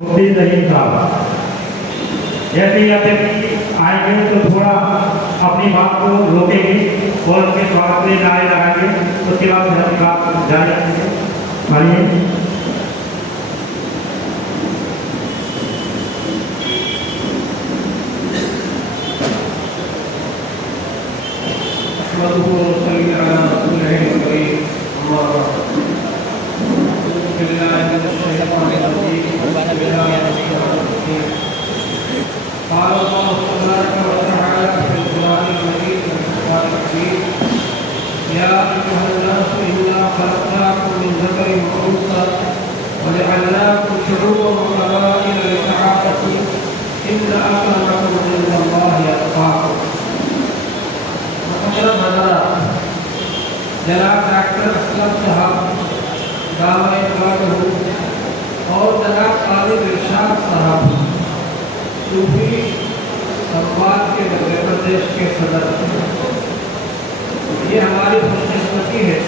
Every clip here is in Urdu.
مفتی ظہیر صاحب جیسے ہی آپ آئیں گے تو تھوڑا اپنی بات کو روکیں گے اور ان کے سوال پہ نعرے لگائیں گے، اس کے بعد ہم بات جاری رکھیں گے. آئیے. قال الله تبارك وتعالى في القرآن المجيد والفرقان المجيد يا أيها الناس إنا خلقناكم من ذكر وأنثى وجعلناكم شعوبا وقبائل لتعارفوا إن أكرمكم عند الله أتقاكم. محترم حضرات، جناب ڈاکٹر اسلم صاحب دامن برکاتہ اور جناب طالب ارشاد صاحب صوفی سماج کے مدھیہ پردیش کے صدر، یہ ہماری خوش قسمتی ہے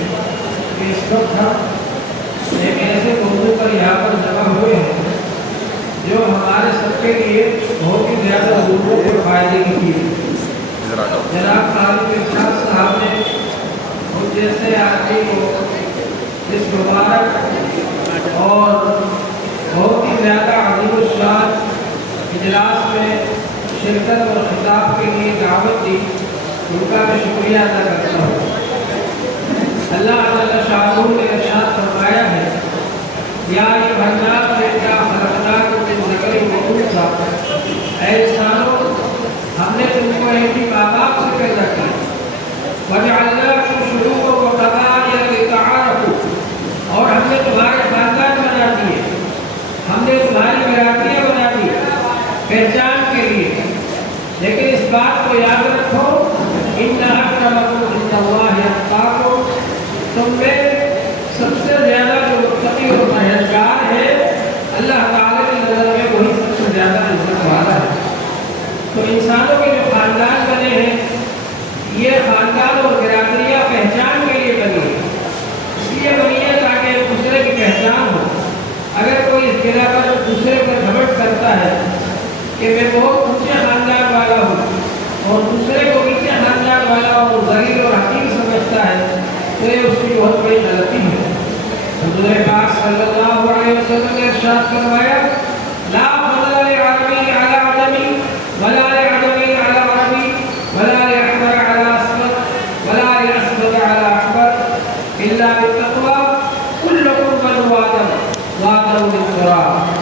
کہ اس وقت ہم ایک ایسے موضوع پر یہاں پر جمع ہوئے ہیں جو ہمارے سب کے لیے بہت ہی زیادہ ضرورت اور فائدے کی چیز ہے. جناب طالب ارشاد صاحب نے مجھ جیسے آدمی کو اس مبارک اور بہت ہی زیادہ عظیم الشان اجلاس میں شرکت اور خطاب کے لیے دعوت دی، ان کا میں شکریہ ادا کرتا ہوں. اللہ تعالیٰ شاہ نے ارشاد فرمایا ہے یا ایھا الناس انا خلقناکم من ذکر و انثی، اے انسانوں ہم نے تم کو ایک ہی ماں باپ سے پیدا کیا، وجعلناکم شعوبا وقبائل لتعارفوا، اور ہم نے تمہارے خاندان بنا دیے، ہم نے تمہاری برادریاں بنا دی پہچان کے لیے. لیکن اس بات کو یاد رکھو ان اکرمکم عند اللہ اتقاکم، تم میں سب سے زیادہ جو متقی اور پرہیزگار ہے اللہ تعالیٰ کی نظر میں وہی سب سے زیادہ عزت والا ہے. تو انسانوں کے جو خاندان بنے ہیں یہ خاندان اور برادریاں پہچان کے لیے بنی ہے، اس لیے بنی ہے تاکہ ایک دوسرے کی پہچان ہو. اگر کوئی اس بنا پر دوسرے پر گھمنڈ کرتا ہے کہ میں بہت اونچے خاندان والا ہوں اور دوسرے کو نیچے خاندان والا اور ذلیل اور حقیر سمجھتا ہے تو یہ اس کی بہت بڑی غلطی ہے. حضور پاک صلی اللہ علیہ وسلم نے ارشاد فرمایا لا فضل لعربی علی عجمی ولا لعجمی علی عربی ولا لأحمر علی اسود ولا لأسود علی احمر الا بالتقوی کلکم بنو آدم وآدم من تراب.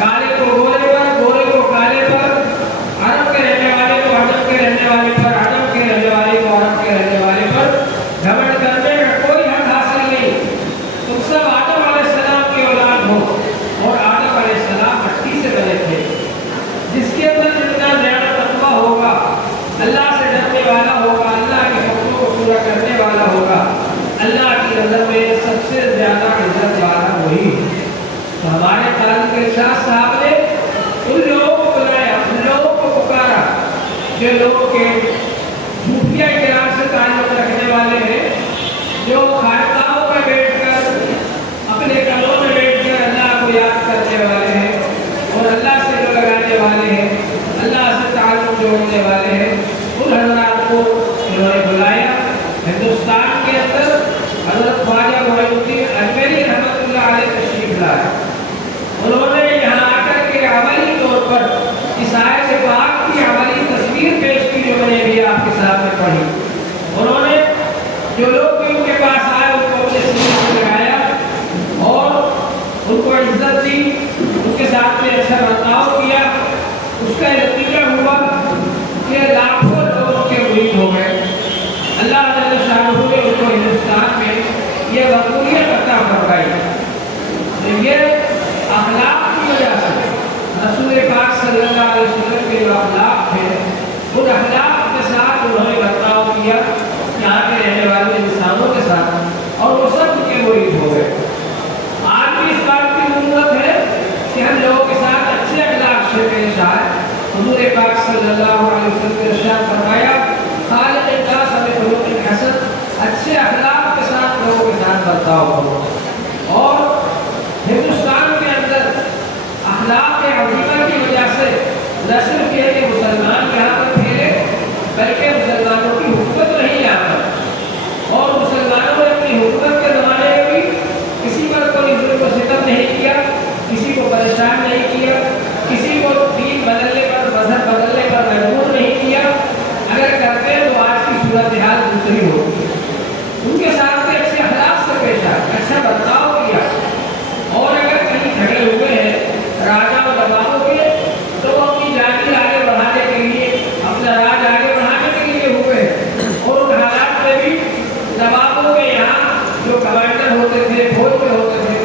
کالے کو گورے پر، گورے کو کالے پر، عرب کے رہنے والے کو عجم کے رہنے والے پر، عجم کے رہنے والے کو عرب کے رہنے والے پر گھمنڈ کرنے کا کوئی حق حاصل نہیں. تم سب آدم علیہ السلام کے اولاد ہو اور آدم علیہ السلام مٹی سے بنے تھے. جس کے اندر جتنا زیادہ تقویٰ ہوگا، اللہ سے ڈرنے والا ہوگا، اللہ کے حکموں کو پورا کرنے والا ہوگا، اللہ کی نظر میں سب سے زیادہ عزت والا وہی ہے. تو ہمارے طالب ارشاد صاحب نے ان لوگوں کو بلایا، ان لوگوں کو پکارا جو لوگ کے صوفیہ کرام سے تعلق رکھنے والے ہیں، جو خانقاہوں میں بیٹھ کر اپنے کمروں میں بیٹھ کر اللہ کو یاد کرنے والے ہیں اور اللہ سے جو لگانے والے ہیں، اللہ سے تعلق جوڑنے والے ہیں. ان حضرات کو انہوں نے بلایا. ہندوستان کے اندر حضرت خواجہ معین الدین اجمیری رحمۃ اللہ علیہ تشریف لائے. انہوں نے یہاں آ کر کے عملی طور پر اس آیت پاک کی عملی تصویر پیش کی جو میں نے بھی آپ کے سامنے پڑھی. انہوں نے جو لوگ بھی ان کے پاس آئے ان کو اپنے سینے سے لگایا اور ان کو عزت دی، ان کے ساتھ میں اچھا برتاؤ کیا. اس کا نتیجہ ہوا کہ لاکھوں لوگ ان کے مرید ہو گئے. اللہ تعالی شاہ نے ان کو ہندوستان میں یہ مقبولیت عطا فرمائی. یہ اخلاق کی وجہ سے رسول پاک صلی اللہ علیہ وسلم کے جو اخلاق تھے ان اخلاق کے ساتھ انہوں نے برتاؤ کیا یہاں کے رہنے والے انسانوں کے ساتھ اور وہ سب کے مرید ہو گئے. آج بھی اس بات کی ضرورت ہے کہ ہم لوگوں کے ساتھ اچھے اخلاق سے پیش آئے. حضور پاک صلی اللہ علیہ وسلم نے ارشاد فرمایا خالق الناس بخلق حسن، اچھے اخلاق کے ساتھ لوگوں کے ساتھ برتاؤ کرو. اور ہندوستان کے اندر اخلاق عظیمہ کی وجہ سے نہ صرف یہ کہ مسلمان یہاں پر پھیلے بلکہ مسلمانوں کی حکومت رہی یہاں پر، اور مسلمانوں نے اپنی حکومت کے زمانے میں بھی کسی پر کوئی ظلم و ستم نہیں کیا، کسی کو پریشان نہیں کیا، کسی کو دین بدلنے پر مذہب بدلنے پر مجبور نہیں کیا۔ اگر کرتے تو آج کی صورتحال دوسری ہوتی، ان کے ساتھ اچھے اخلاق سے پیش آئے، اچھا برتاؤ کیا، اور اگر کہیں جھگڑے ہوئے ہیں راجا و نوابوں کے تو وہ اپنی جاگیر آگے بڑھانے کے لیے، اپنا راج آگے بڑھانے کے لیے ہوئے ہیں، اور ان حالات میں بھی نوابوں کے یہاں جو کمانڈر ہوتے تھے، فوج کے ہوتے تھے،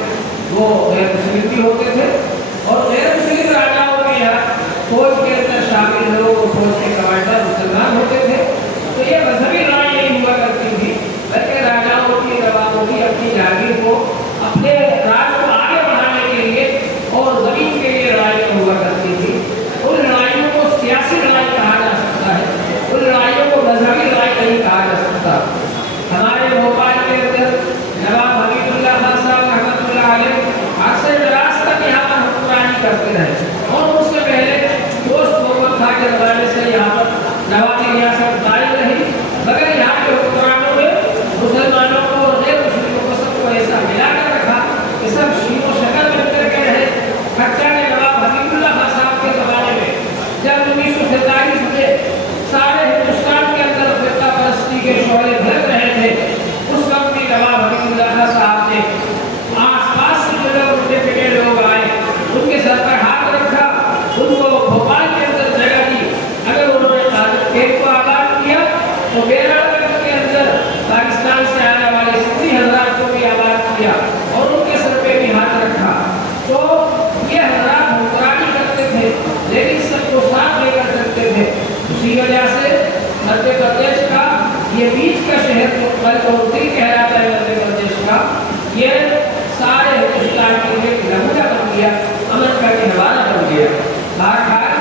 وہ غیر مسلم بھی ہوتے تھے، اور غیر مسلم راجاؤں کے یہاں فوج کے اندر شامل لوگ، فوج کے کمانڈر مسلمان ہوتے تھے۔ تو یہ مذہبی رائے نہیں ہوا کرتی تھی، بلکہ راجاؤں کی، نوابوں کی اپنی جاگیر کو، اپنے راج کو آگے بڑھانے کے لیے اور زمین کے لیے لڑائی ہوا کرتی تھی۔ ان لڑائیوں کو سیاسی لڑائی کہا جا سکتا ہے، ان لڑائیوں کو مذہبی لڑائی نہیں کہا جا سکتا۔ ہمارے بھوپال کے اندر نواب حمید اللہ خان صاحب رحمۃ اللہ علیہ عرصے دراز تک یہاں پر حکمرانی کرتے رہے، اور اس سے پہلے دوست محمد خان کے زمانے سے یہاں پر نوابی ریاست قائم رہی، مگر یہاں کے حکمرانوں نے مسلمانوں کو اور غیر مسلموں کو سب کو ایسا ملا کر رکھا کہ سب شیر و شکل بن کر کے رہے۔ حتیٰ کہ نواب حمید اللہ خان صاحب کے زمانے میں جب 1947 میں سارے ہندوستان کے اندر فرقہ پرستی کے شعلے بھڑک رہے تھے، اس وقت بھی نواب حمید اللہ خان صاحب نے آس پاس سے جو لوگ اٹھے پٹے لوگ آئے ان کے سر پر ہاتھ رکھا، ان کو بھوپال کے اندر جگہ دی۔ اگر انہوں نے ایک کو آباد کیا تو میرا کے اندر پاکستان سے آنے والے 80,000 کو بھی آباد کیا اور ان کے سر پہ بھی ہاتھ رکھا۔ تو یہ حضرات حکمرانی کرتے تھے لیکن سب کو ساتھ لے کر کرتے تھے۔ اسی وجہ سے مدھیہ پردیش کا یہ بیچ کا شہر اور دل کہلاتا ہے، مدھیہ پردیش کا یہ سارے ہندوستان کے لیے نمونہ بن گیا، امن کا گہوارہ بن گیا۔ بہرحال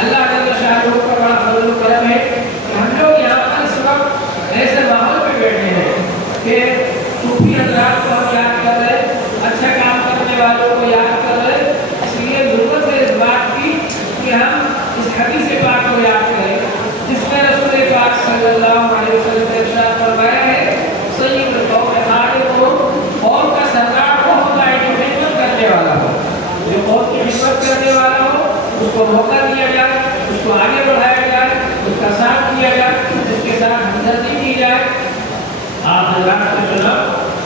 اللہ جل شانہ کا بڑا فضل و کرم ہے کہ ہم لوگ یہاں پر اس وقت ایسے ماحول میں بیٹھے ہیں کہ صوفی حضرات کو ہم یاد کر رہے، اچھا کام کرنے والوں کو یاد کر رہے، اس لیے ضرورت ہے اس بات کی کہ ہم اس حدیث پاک کو یاد کریں جس میں رسول پاک صلی اللہ علیہ وسلم نے ارشاد فرمایا ہے، سید القوم خادمهم، قوم کا سردار وہ ہوتا ہے جو خدمت کرنے والا ہو، جو قوم کی خدمت کرنے والا ہو، اس کو موقع دیا جائے، اس کو آگے بڑھایا جائے، اس کا ساتھ دیا جائے، اس کے ساتھ ہمدردی کی جائے۔ آپ حضرات نے سنا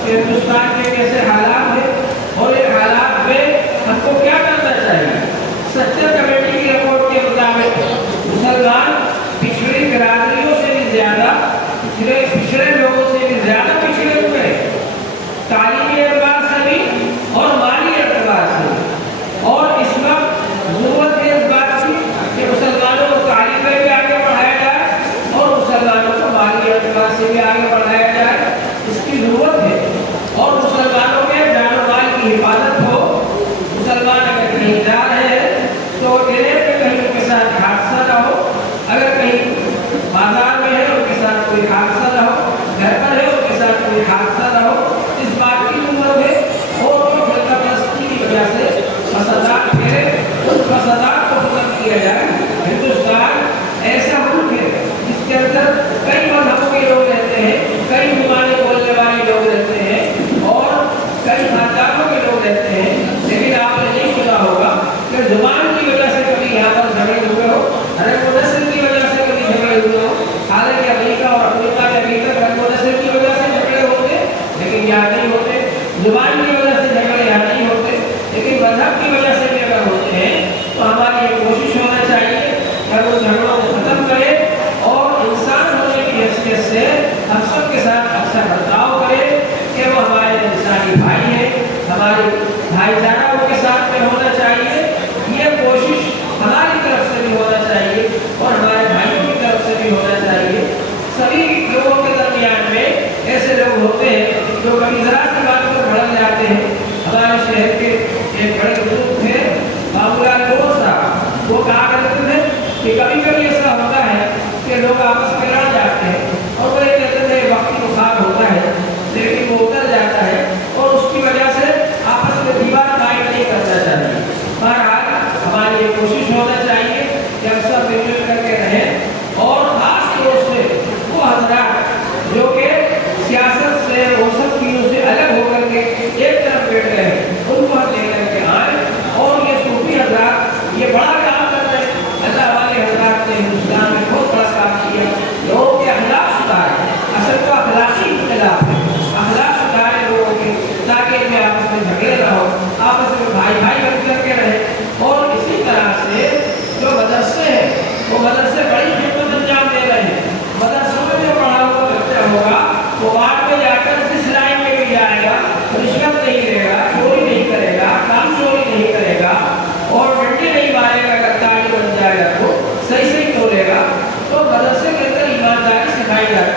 کہ ہندوستان کے کیسے حالات ہیں اور ان حالات میں ہم کو کیا کرنا چاہیے۔ سچر کمیٹی کی رپورٹ کے مطابق مسلمان پچھڑی برادریوں سے بھی زیادہ، پچھڑے لوگوں سے بھی زیادہ پچھڑے ہوئے ہیں، تعلیمی اعتبار سے بھی اور مالی اعتبار سے بھی، اور اس وقت ضرورت ہے اس بات کی کہ مسلمانوں کو تعلیم میں بھی آگے بڑھایا جائے اور مسلمانوں کو مالی اعتبار سے بھی آگے بڑھایا جائے، اس کی ضرورت ہے۔ اور مسلمانوں کے جان و مال کی حفاظت ہو، مسلمان اگر کہیں جا رہے ہیں تو ڈرے پہ کہیں ان کے ساتھ حادثہ نہ ہو، اگر کہیں بازار میں ہے ان کے ساتھ کوئی حادثہ نہ ہو، گھر پر ہے ان کے ساتھ کوئی حادثہ نہ ہو، اس بات کی ضرورت ہے۔ اور جو فرقہ پرستی کی وجہ سے فسادات پھیلے ان فسادات کو ختم کیا جائے۔ ہندوستان ایسا ملک ہے جس کے اندر کئی مذہبوں کے لوگ رہتے ہیں، کئی زبانیں بولنے والے لوگ رہتے ہیں اور کئی خاندانوں کے لوگ رہتے ہیں، لیکن آپ نے نہیں سنا ہوگا کہ زبان کی وجہ سے کبھی یہاں پر جھگڑے ہوئے ہو، رنگ و نسل کی وجہ سے کبھی جھگڑے ہوئے ہو۔ حالانکہ امریکہ اور افریقہ میں ابھی تک رنگ و نسل کی وجہ سے جھگڑے ہوتے لیکن یہاں نہیں ہوتے، زبان کی وجہ سے جھگڑے یہاں نہیں ہوتے، لیکن مذہب کی وجہ سے بھی اگر ہوتے ہیں تو ہماری یہ کوشش ہونا چاہیے کہ ہم ان جھگڑوں کو ختم کریں اور انسان ہونے کی حیثیت سے ہم سب کے ساتھ اچھا برتاؤ کریں کہ وہ ہمارے انسانی بھائی ہیں، ہمارے بھائی چارہ ان کے ساتھ میں ہونا چاہیے۔ یہ کوشش ہماری طرف سے بھی ہونا چاہیے اور ہمارے بھائیوں کی طرف سے بھی ہونا چاہیے۔ سبھی لوگوں کے درمیان میں ایسے لوگ ہوتے ہیں جو کبھی ذرا سی بات پر بھڑک جاتے ہیں۔ ہمارے شہر کے ایک بڑے بزرگ تھے بابولا لوہ صاحب، وہ کہا کرتے تھے کہ کبھی کبھی ایسا ہوتا ہے کہ لوگ آپس میں لڑ جاتے ہیں اور وہ یہ کہتے تھے وقتی بخار ہوتا ہے لیکن وہ اتر جاتا ہے اور اس کی وجہ سے آپس میں دیوار قائم نہیں کرنا چاہیے۔ بہرحال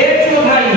1/4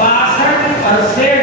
62%